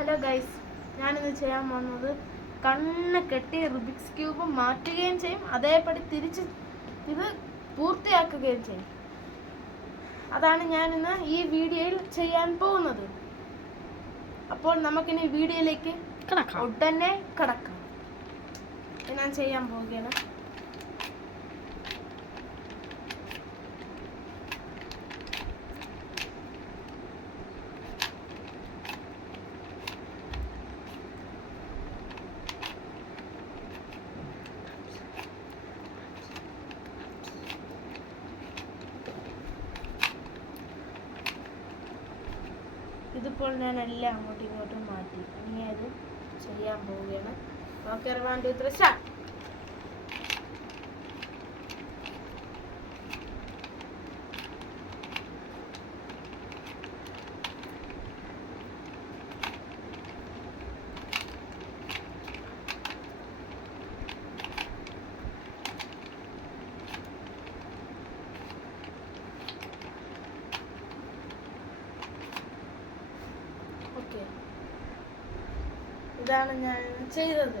Hello guys, ഞാനിന്ന് ചെയ്യാൻ പോകുന്നത് കണ്ണ് കെട്ടി റുബിക്സ് ക്യൂബ് മാറ്റുകയും ചെയ്യും, അതേപടി തിരിച്ച് ഇത് പൂർത്തിയാക്കുകയും ചെയ്യും. അതാണ് ഞാനിന്ന് ഈ വീഡിയോയിൽ ചെയ്യാൻ പോകുന്നത്. അപ്പോൾ നമുക്കിനി വീഡിയോയിലേക്ക് ഉടനെ കടക്കാം. ഞാൻ ചെയ്യാൻ പോവുകയാണ്. ഇതിപ്പോൾ ഞാൻ എല്ലാം അങ്ങോട്ടും ഇങ്ങോട്ടും മാറ്റി. ഇനി അത് ചെയ്യാൻ പോവുകയാണ്. Okay, 1 2 3 start. ഇതാണ് ഞാൻ ചെയ്തത്.